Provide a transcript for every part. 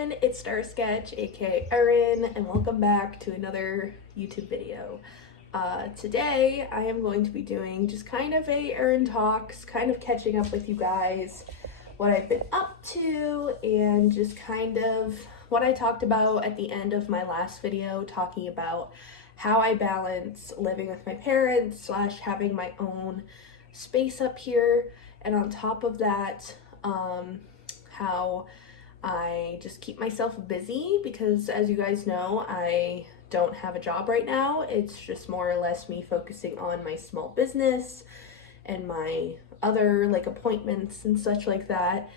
everyone, it's Star Sketch, aka Erin, and welcome back to another YouTube video. Today I am going to be doing just kind of a Erin Talks, kind of catching up with you guys, what I've been up to, and just kind of what I talked about at the end of my last video, talking about how I balance living with my parents / having my own space up here, and on top of that, how I just keep myself busy because, as you guys know, I don't have a job right now. It's just more or less me focusing on my small business and my other appointments and such like that.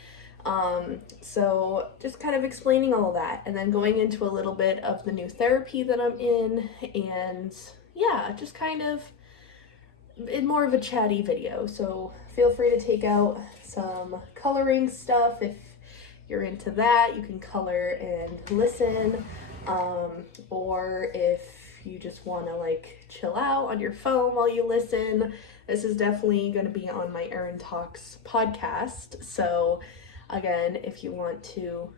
So just kind of explaining all of that and then going into a little bit of the new therapy that I'm in, and yeah, just kind of in more of a chatty video. So feel free to take out some coloring stuff if you're into that. You can color and listen, or if you just want to chill out on your phone while you listen, this is definitely going to be on my Erin Talks podcast. So again, if you want to,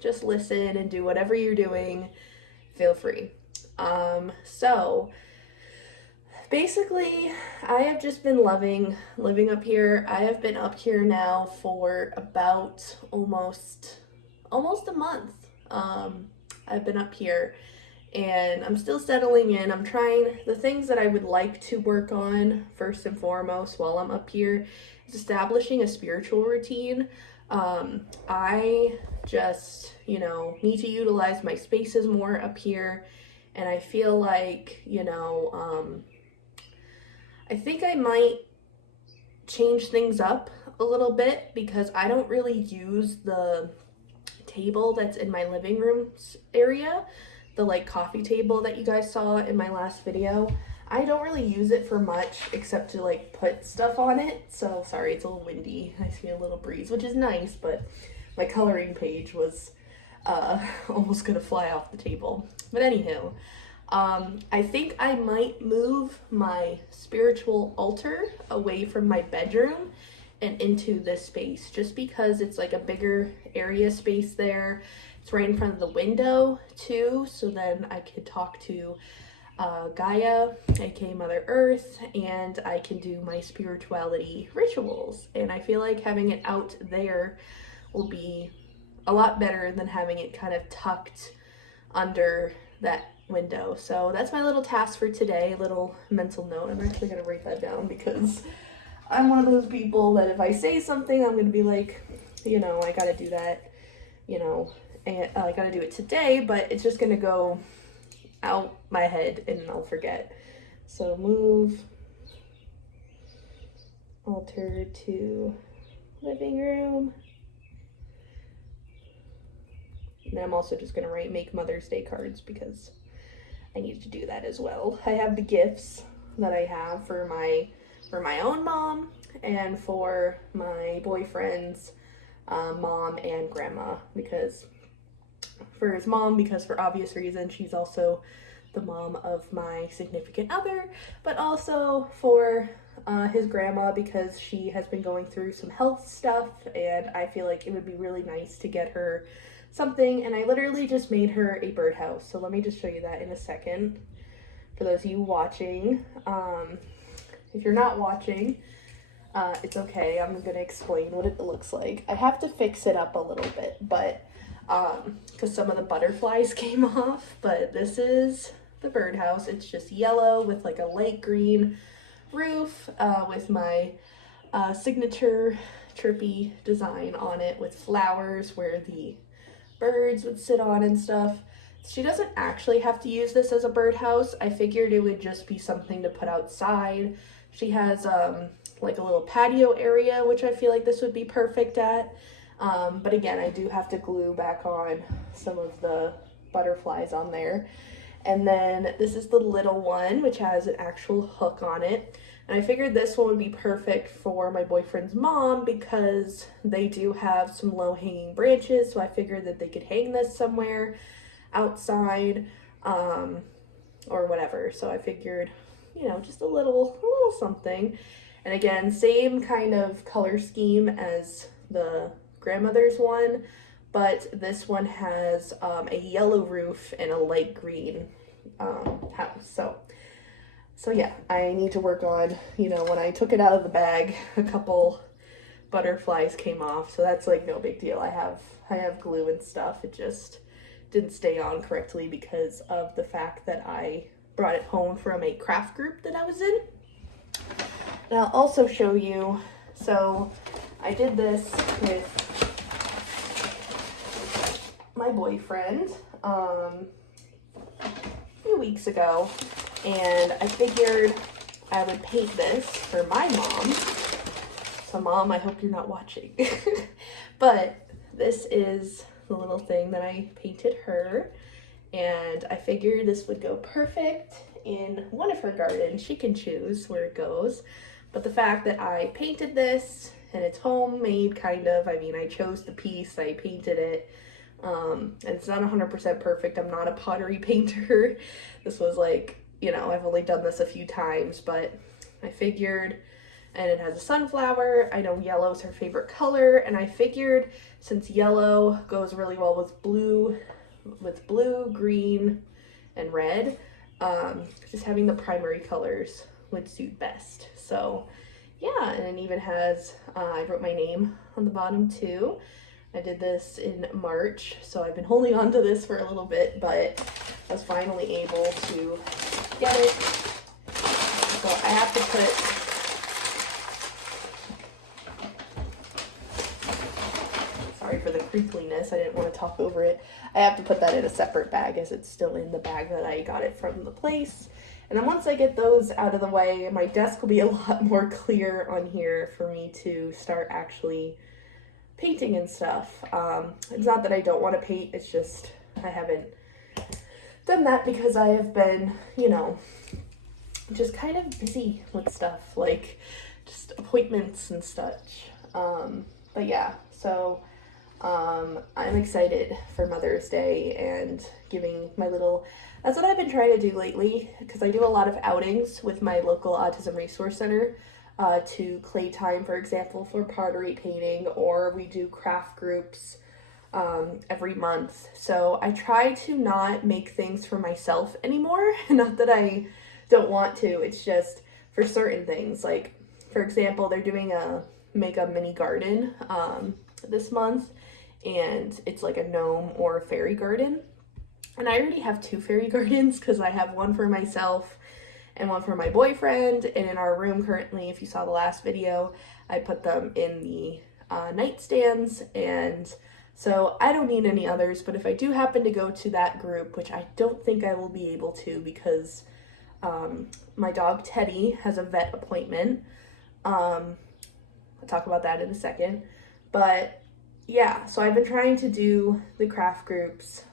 just listen and do whatever you're doing, feel free. So basically, I have just been loving living up here. I have been up here now for about almost a month. I've been up here and I'm still settling in. I'm trying the things that I would like to work on first and foremost while I'm up here is establishing a spiritual routine. I just, need to utilize my spaces more up here, and I feel like, I think I might change things up a little bit because I don't really use the table that's in my living room area, the coffee table that you guys saw in my last video. I don't really use it for much except to put stuff on it. So sorry, it's a little windy. I see a little breeze, which is nice, but my coloring page was almost gonna fly off the table. But anywho, I think I might move my spiritual altar away from my bedroom and into this space, just because it's a bigger area space there. It's right in front of the window too, so then I could talk to Gaia, aka Mother Earth, and I can do my spirituality rituals. And I feel like having it out there will be a lot better than having it kind of tucked under that window. So that's my little task for today, little mental note. I'm actually gonna write that down because I'm one of those people that if I say something, I'm gonna be like, I gotta do that, and I gotta do it today, but it's just gonna go out my head and I'll forget. So move altar to living room. And I'm also just gonna make Mother's Day cards because I need to do that as well. I have the gifts that I have for my own mom and for my boyfriend's mom and grandma, because for his mom, because for obvious reasons, she's also the mom of my significant other, but also for his grandma because she has been going through some health stuff, and I feel like it would be really nice to get her something. And I literally just made her a birdhouse, so let me just show you that in a second for those of you watching. If you're not watching, it's okay, I'm gonna explain what it looks like. I have to fix it up a little bit, but because some of the butterflies came off, but this is the birdhouse. It's just yellow with a light green roof, with my signature trippy design on it with flowers where the birds would sit on and stuff. She doesn't actually have to use this as a birdhouse. I figured it would just be something to put outside. She has a little patio area, which I feel like this would be perfect at. But again, I do have to glue back on some of the butterflies on there. And then this is the little one, which has an actual hook on it. And I figured this one would be perfect for my boyfriend's mom because they do have some low-hanging branches. So I figured that they could hang this somewhere outside, or whatever. So I figured, just a little something. And again, same kind of color scheme as the grandmother's one, but this one has a yellow roof and a light green house. So yeah, I need to work on, you know, when I took it out of the bag, a couple butterflies came off, so that's like no big deal. I have glue and stuff. It just didn't stay on correctly because of the fact that I brought it home from a craft group that I was in. And I'll also show you, so I did this with my boyfriend a few weeks ago, and I figured I would paint this for my mom. So Mom, I hope you're not watching. But this is the little thing that I painted her, and I figured this would go perfect in one of her gardens. She can choose where it goes, but the fact that I painted this, and it's homemade kind of, I mean, I chose the piece, I painted it, and it's not 100% perfect. I'm not a pottery painter. This was like, you know, I've only done this a few times, but I figured, and it has a sunflower. I know yellow is her favorite color, and I figured since yellow goes really well with blue, green, and red, just having the primary colors would suit best. So yeah, and it even has, I wrote my name on the bottom too. I did this in March, so I've been holding on to this for a little bit, but I was finally able to get it. So I have to put, sorry for the creakliness, I didn't want to talk over it. I have to put that in a separate bag as it's still in the bag that I got it from the place. And then once I get those out of the way, my desk will be a lot more clear on here for me to start actually painting and stuff. It's not that I don't want to paint, it's just I haven't done that because I have been, you know, just kind of busy with stuff, like just appointments and such. But yeah, so I'm excited for Mother's Day and giving my little, that's what I've been trying to do lately, because I do a lot of outings with my local autism resource center, to clay time, for example, for pottery painting, or we do craft groups every month. So I try to not make things for myself anymore. Not that I don't want to, it's just for certain things. Like, for example, they're doing make a mini garden this month, and it's like a gnome or a fairy garden. And I already have 2 fairy gardens because I have one for myself and one for my boyfriend. And in our room currently, if you saw the last video, I put them in the nightstands, and so I don't need any others. But if I do happen to go to that group, which I don't think I will be able to because my dog Teddy has a vet appointment. I'll talk about that in a second. But yeah, so I've been trying to do the craft groups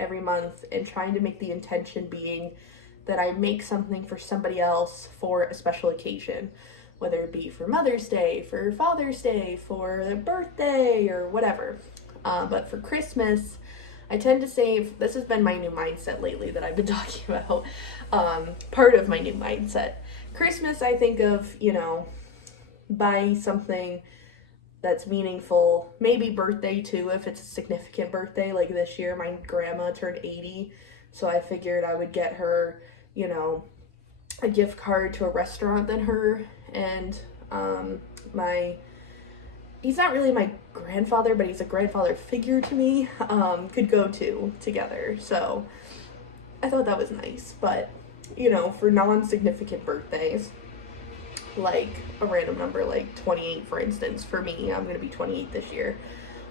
every month, and trying to make the intention being that I make something for somebody else for a special occasion, whether it be for Mother's Day, for Father's Day, for their birthday, or whatever. But for Christmas, I tend to save, this has been my new mindset lately that I've been talking about, part of my new mindset. Christmas, I think of, you know, buying something that's meaningful, maybe birthday too, if it's a significant birthday. Like this year, my grandma turned 80, so I figured I would get her, you know, a gift card to a restaurant that her and he's not really my grandfather, but he's a grandfather figure to me, could go to together. So I thought that was nice. But, you know, for non-significant birthdays, like a random number like 28, for instance, for me, I'm gonna be 28 this year,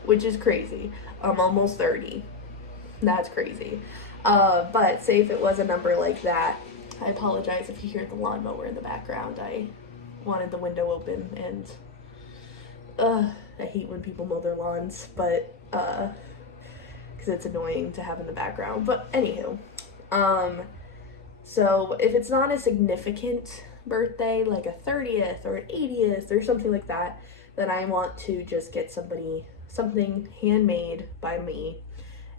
which is crazy. I'm almost 30. That's crazy. But say if it was a number like that, I apologize if you hear the lawnmower in the background. I wanted the window open, and I hate when people mow their lawns, but because it's annoying to have in the background. But anywho, so if it's not a significant birthday, like a 30th or an 80th or something like that, then I want to just get somebody something handmade by me.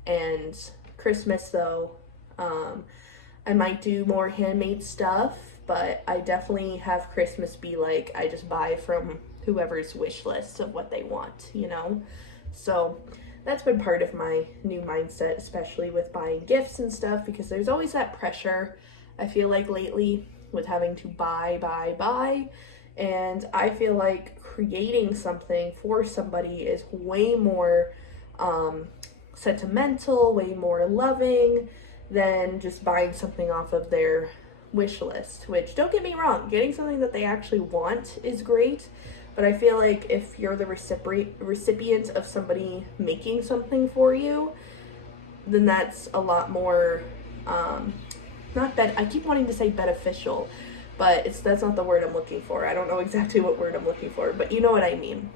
And Christmas though, I might do more handmade stuff, but I definitely have Christmas be like I just buy from whoever's wish list of what they want, you know? So that's been part of my new mindset, especially with buying gifts and stuff, because there's always that pressure, I feel like lately, with having to buy. And I feel like creating something for somebody is way more sentimental, way more loving than just buying something off of their wish list. Which, don't get me wrong, getting something that they actually want is great, but I feel like if you're the recipient of somebody making something for you, then that's a lot more, I keep wanting to say beneficial, but that's not the word I'm looking for. I don't know exactly what word I'm looking for, but you know what I mean.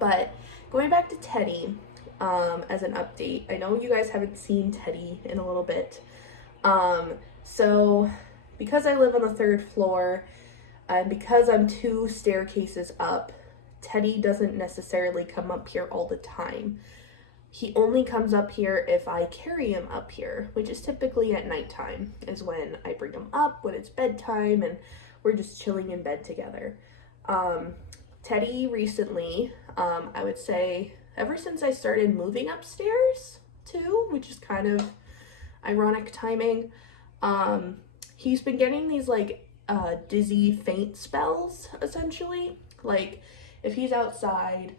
But going back to Teddy, as an update, I know you guys haven't seen Teddy in a little bit. So because I live on the 3rd floor, and because I'm 2 staircases up, Teddy doesn't necessarily come up here all the time. He only comes up here if I carry him up here, which is typically at nighttime, is when I bring him up, when it's bedtime, and we're just chilling in bed together. Teddy recently, I would say, ever since I started moving upstairs too, which is kind of ironic timing, he's been getting these dizzy faint spells, essentially. Like if he's outside,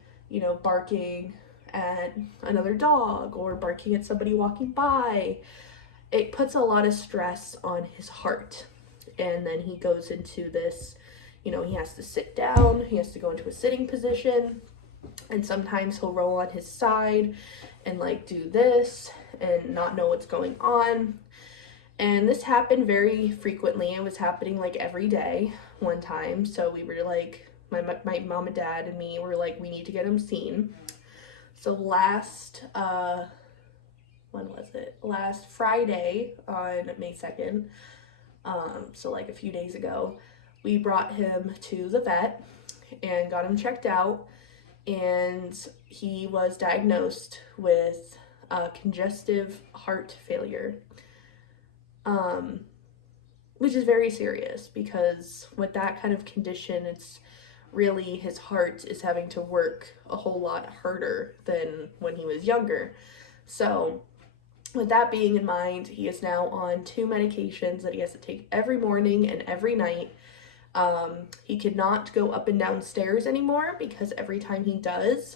barking at another dog or barking at somebody walking by, it puts a lot of stress on his heart. And then he goes into this, he has to sit down, he has to go into a sitting position, and sometimes he'll roll on his side and do this and not know what's going on. And this happened very frequently. It was happening every day one time. So we were my mom and dad and me were we need to get him seen. So last Friday on May 2nd, so a few days ago, we brought him to the vet and got him checked out, and he was diagnosed with congestive heart failure, which is very serious because with that kind of condition, it's really his heart is having to work a whole lot harder than when he was younger. So with that being in mind, he is now on 2 medications that he has to take every morning and every night. He cannot go up and down stairs anymore because every time he does,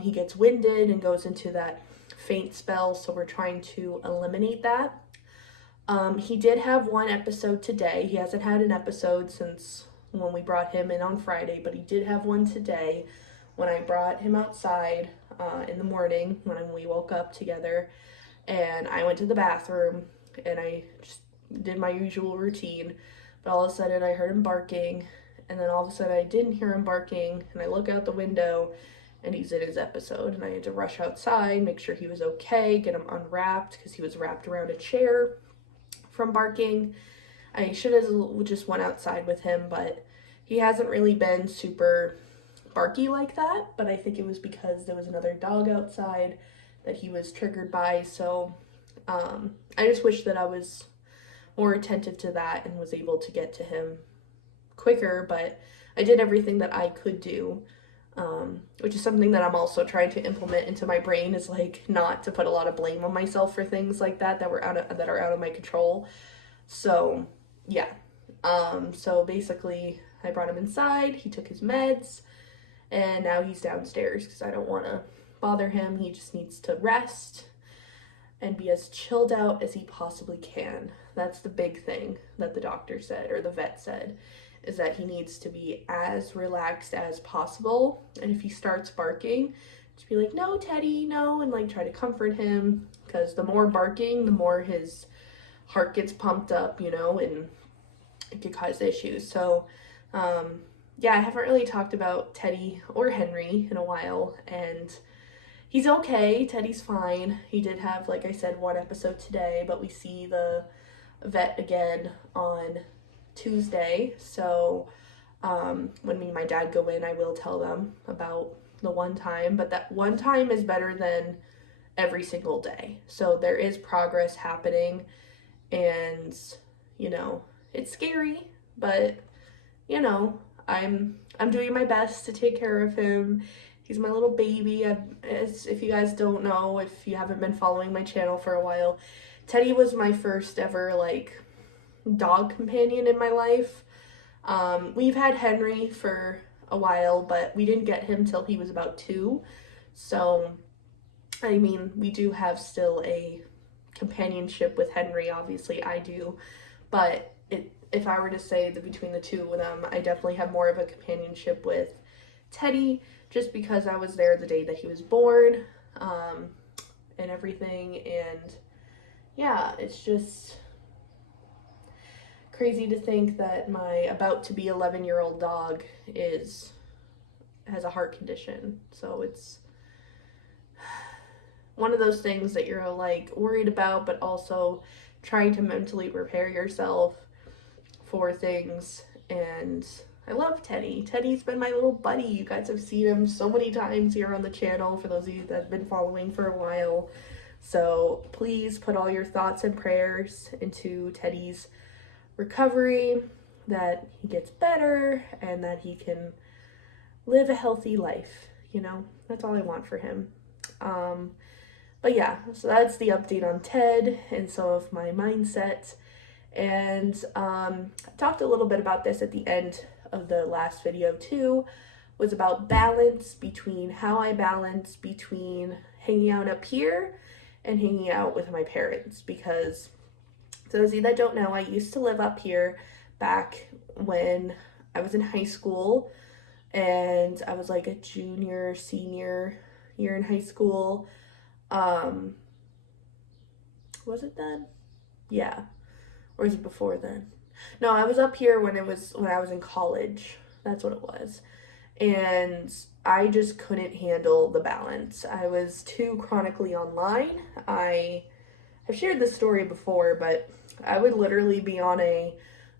he gets winded and goes into that faint spell. So we're trying to eliminate that. He did have 1 episode today. He hasn't had an episode since when we brought him in on Friday, but he did have 1 today when I brought him outside in the morning when we woke up together, and I went to the bathroom and I just did my usual routine, but all of a sudden I heard him barking, and then all of a sudden I didn't hear him barking, and I look out the window and he's in his episode, and I had to rush outside, make sure he was okay, get him unwrapped because he was wrapped around a chair from barking. I should have just went outside with him, but he hasn't really been super barky like that, but I think it was because there was another dog outside that he was triggered by. So I just wish that I was more attentive to that and was able to get to him quicker, but I did everything that I could do, which is something that I'm also trying to implement into my brain, is not to put a lot of blame on myself for things like that that are out of my control. So yeah, so basically I brought him inside, he took his meds, and now he's downstairs because I don't want to bother him. He just needs to rest and be as chilled out as he possibly can. That's the big thing that the doctor said, or the vet said, is that he needs to be as relaxed as possible. And if he starts barking, just be like, no, Teddy, no, and try to comfort him, because the more barking, the more his heart gets pumped up, and it could cause issues. So yeah, I haven't really talked about Teddy or Henry in a while, and he's okay. Teddy's fine. He did have, like I said, 1 episode today, but we see the vet again on Tuesday. So when me and my dad go in, I will tell them about the 1 time, but that 1 time is better than every single day. So there is progress happening, and it's scary, but I'm doing my best to take care of him He's my little baby. If you guys don't know, if you haven't been following my channel for a while, Teddy was my first ever, like, dog companion in my life. We've had Henry for a while, but we didn't get him till he was about 2. So, I mean, we do have still a companionship with Henry, obviously I do, but if I were to say that between the two of them, I definitely have more of a companionship with Teddy, just because I was there the day that he was born, and everything, and yeah, it's just crazy to think that my about-to-be 11-year-old dog has a heart condition, so it's one of those things that you're, like, worried about, but also trying to mentally prepare yourself for things. And I love Teddy. Teddy's been my little buddy. You guys have seen him so many times here on the channel, for those of you that have been following for a while. So please put all your thoughts and prayers into Teddy's recovery, that he gets better and that he can live a healthy life, you know? That's all I want for him. But yeah, so that's the update on Ted and some of my mindset. And I talked a little bit about this at the end of the last video too, was about balance, between how I balance between hanging out up here and hanging out with my parents. Because those of you that don't know, I used to live up here back when I was in high school, and I was like a junior, senior year in high school. Was it then? Yeah. Or is it before then? No, I was up here when I was in college. That's what it was. And I just couldn't handle the balance. I was too chronically online. I've shared this story before, but I would literally be on a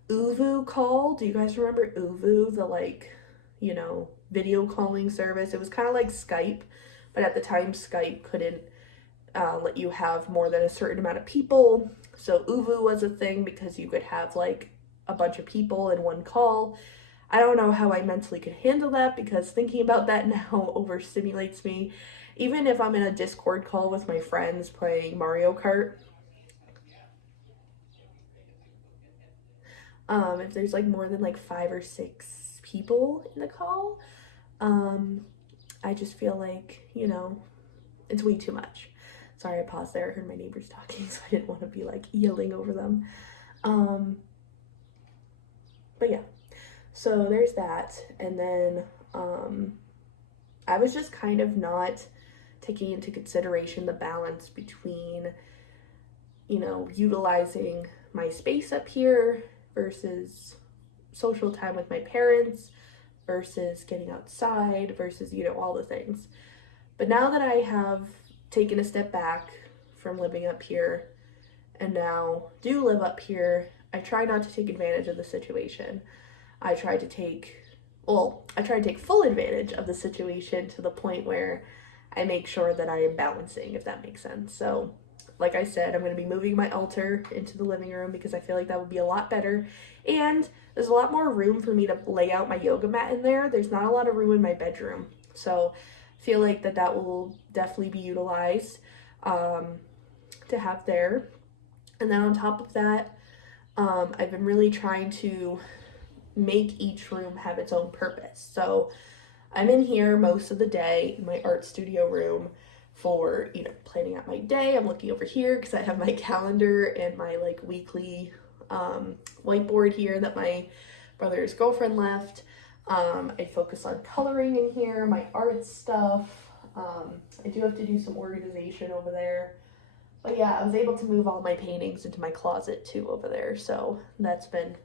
Uvu call. Do you guys remember Uvu? The, like, you know, video calling service. It was kind of like Skype, but at the time Skype couldn't let you have more than a certain amount of people. So Uvu was a thing because you could have, like, a bunch of people in one call. I don't know how I mentally could handle that, because thinking about that now overstimulates me. Even if I'm in a Discord call with my friends playing Mario Kart, if there's, like, more than, like, 5 or 6 people in the call, I just feel like, you know, it's way too much. Sorry, I paused there. I heard my neighbors talking, so I didn't want to be, like, yelling over them. But yeah, so there's that. And then I was just kind of not taking into consideration the balance between, you know, utilizing my space up here versus social time with my parents versus getting outside versus, you know, all the things. But now that I have taken a step back from living up here and now do live up here, I try not to take advantage of the situation. I try to take full advantage of the situation, to the point where I make sure that I am balancing, if that makes sense. So, like I said, I'm going to be moving my altar into the living room because I feel like that would be a lot better. And there's a lot more room for me to lay out my yoga mat in there. There's not a lot of room in my bedroom. So I feel like that will definitely be utilized to have there. And then on top of that, I've been really trying to make each room have its own purpose. So I'm in here most of the day in my art studio room for, you know, planning out my day. I'm looking over here because I have my calendar and my, like, weekly whiteboard here that my brother's girlfriend left. I focus on coloring in here, my art stuff. I do have to do some organization over there. But yeah, I was able to move all my paintings into my closet too over there, so that's been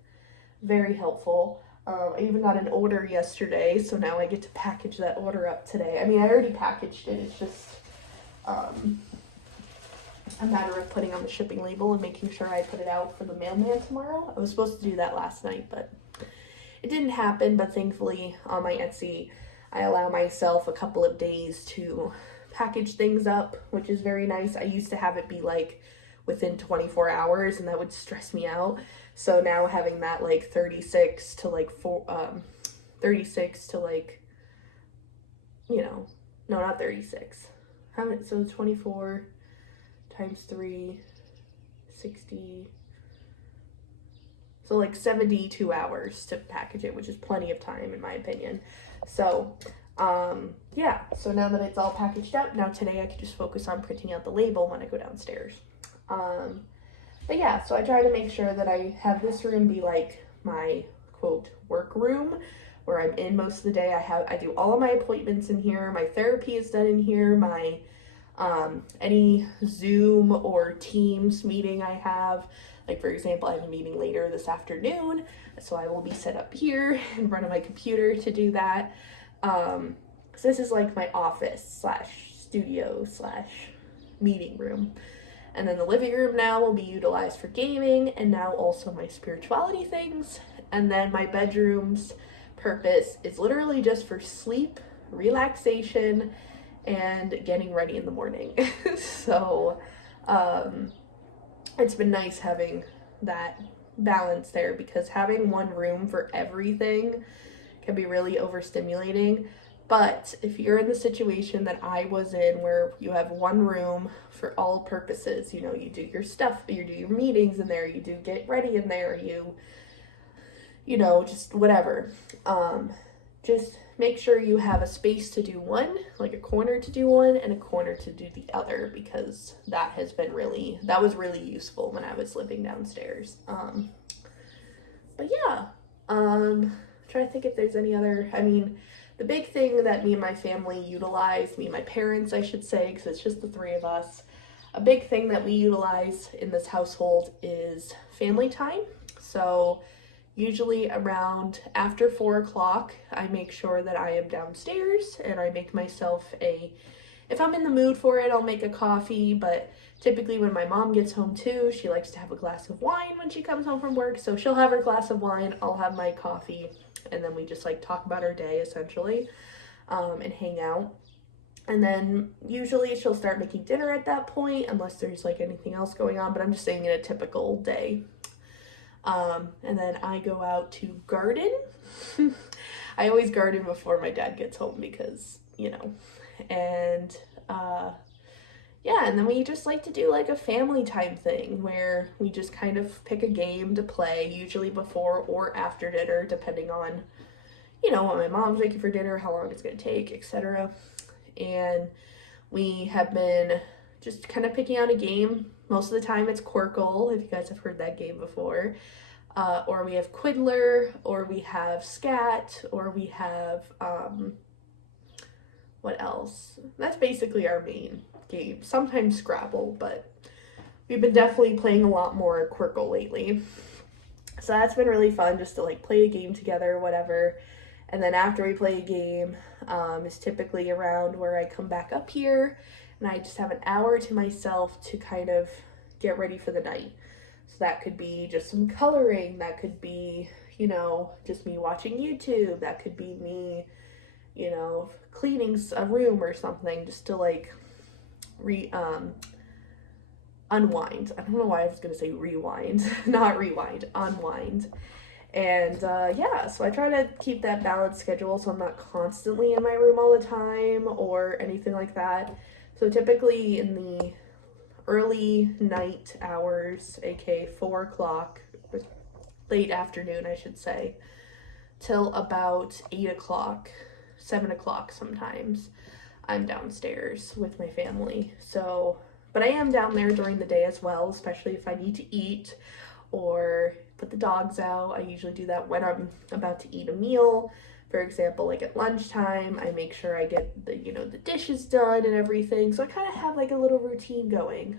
very helpful. I even got an order yesterday, so now I get to package that order up today. I mean, I already packaged it. It's just a matter of putting on the shipping label and making sure I put it out for the mailman tomorrow. I was supposed to do that last night, but it didn't happen. But thankfully on my Etsy, I allow myself a couple of days to package things up, which is very nice. I used to have it be, like, within 24 hours, and that would stress me out. So now having that, like, 36 to like you know, no, not 36. How many, so 24 times 3, 60. So like 72 hours to package it, which is plenty of time in my opinion. So, yeah, so now that it's all packaged up, now today I can just focus on printing out the label when I go downstairs. But yeah, so I try to make sure that I have this room be like my quote work room where I'm in most of the day. I do all of my appointments in here. My therapy is done in here. My any Zoom or Teams meeting I have, like for example, I have a meeting later this afternoon, so I will be set up here in front of my computer to do that. So this is like my office / studio / meeting room. And then the living room now will be utilized for gaming and now also my spirituality things. And then my bedroom's purpose is literally just for sleep, relaxation, and getting ready in the morning. So it's been nice having that balance there, because having one room for everything can be really overstimulating. But if you're in the situation that I was in, where you have one room for all purposes, you know, you do your stuff, you do your meetings in there, you do get ready in there, you know, just whatever. Just make sure you have a space to do one, like a corner to do one and a corner to do the other, because that was really useful when I was living downstairs. But yeah, trying to think if there's any other, I mean, the big thing that me and my family utilize, me and my parents, I should say, because it's just the three of us, a big thing that we utilize in this household is family time. So usually around after 4 o'clock, I make sure that I am downstairs and I make myself if I'm in the mood for it, I'll make a coffee, but typically when my mom gets home too, she likes to have a glass of wine when she comes home from work. So she'll have her glass of wine, I'll have my coffee, and then we just like talk about our day essentially, and hang out. And then usually she'll start making dinner at that point, unless there's like anything else going on, but I'm just saying in a typical day. And then I go out to garden. I always garden before my dad gets home because, you know, and yeah, and then we just like to do like a family time thing where we just kind of pick a game to play, usually before or after dinner, depending on, you know, what my mom's making for dinner, how long it's going to take, etc. And we have been just kind of picking out a game. Most of the time it's Quirkle, if you guys have heard that game before. Or we have Quiddler, or we have Scat, or we have, what else? That's basically our main game. Sometimes Scrabble, but we've been definitely playing a lot more Quirkle lately. So that's been really fun, just to like play a game together, whatever. And then after we play a game, is typically around where I come back up here, and I just have an hour to myself to kind of get ready for the night. So that could be just some coloring, that could be, you know, just me watching YouTube, that could be me, you know, cleaning a room or something, just to like unwind. I don't know why I was gonna say rewind, not rewind, unwind. And yeah, so I try to keep that balanced schedule so I'm not constantly in my room all the time or anything like that. So typically in the early night hours, aka 4 o'clock, late afternoon I should say, till about 8 o'clock, 7 o'clock sometimes, I'm downstairs with my family. So, but I am down there during the day as well, especially if I need to eat or put the dogs out. I usually do that when I'm about to eat a meal. For example, like at lunchtime, I make sure I get the, you know, the dishes done and everything. So I kind of have like a little routine going,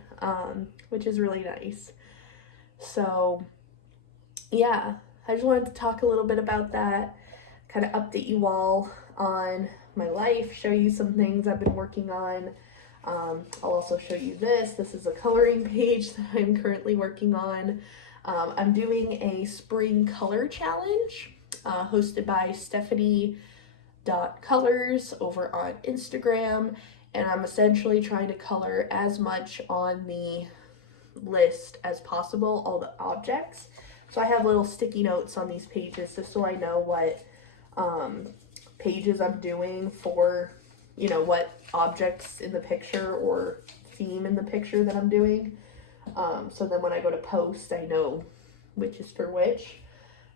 which is really nice. So yeah, I just wanted to talk a little bit about that, kind of update you all on my life, show you some things I've been working on. I'll also show you this. This is a coloring page that I'm currently working on. I'm doing a spring color challenge, hosted by Stephanie.colors over on Instagram, and I'm essentially trying to color as much on the list as possible, all the objects. So I have little sticky notes on these pages just so I know what pages I'm doing for you know, what objects in the picture or theme in the picture that I'm doing. So then when I go to post, I know which is for which.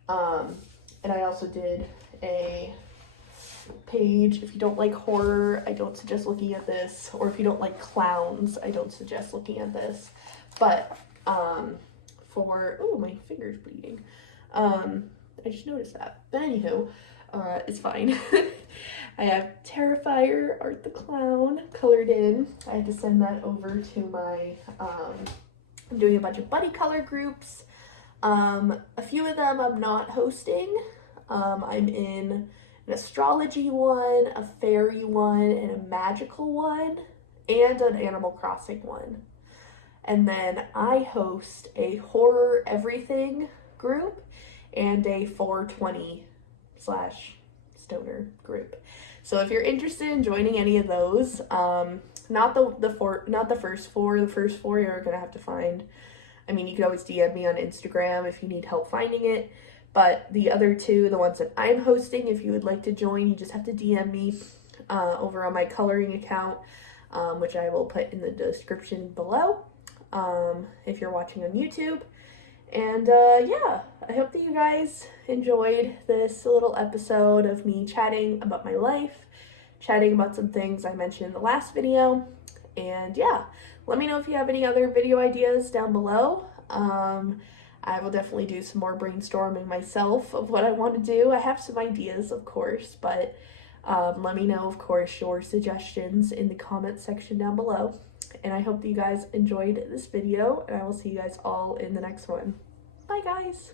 And I also did a page. If you don't like horror, I don't suggest looking at this. Or if you don't like clowns, I don't suggest looking at this. But oh, my finger's bleeding. I just noticed that. But anywho, it's fine. I have Terrifier, Art the Clown, colored in. I had to send that over to my, I'm doing a bunch of buddy color groups. A few of them I'm not hosting. I'm in an astrology one, a fairy one, and a magical one, and an Animal Crossing one. And then I host a horror everything group and a 420/stoner group. So if you're interested in joining any of those, not the first four. The first four you're gonna have to find. I mean, you can always DM me on Instagram if you need help finding it. But the other two, the ones that I'm hosting, if you would like to join, you just have to DM me over on my coloring account, which I will put in the description below if you're watching on YouTube. And yeah, I hope that you guys enjoyed this little episode of me chatting about my life, chatting about some things I mentioned in the last video. And yeah, let me know if you have any other video ideas down below. I will definitely do some more brainstorming myself of what I want to do. I have some ideas, of course, but let me know, of course, your suggestions in the comment section down below. And I hope that you guys enjoyed this video, and I will see you guys all in the next one. Bye, guys!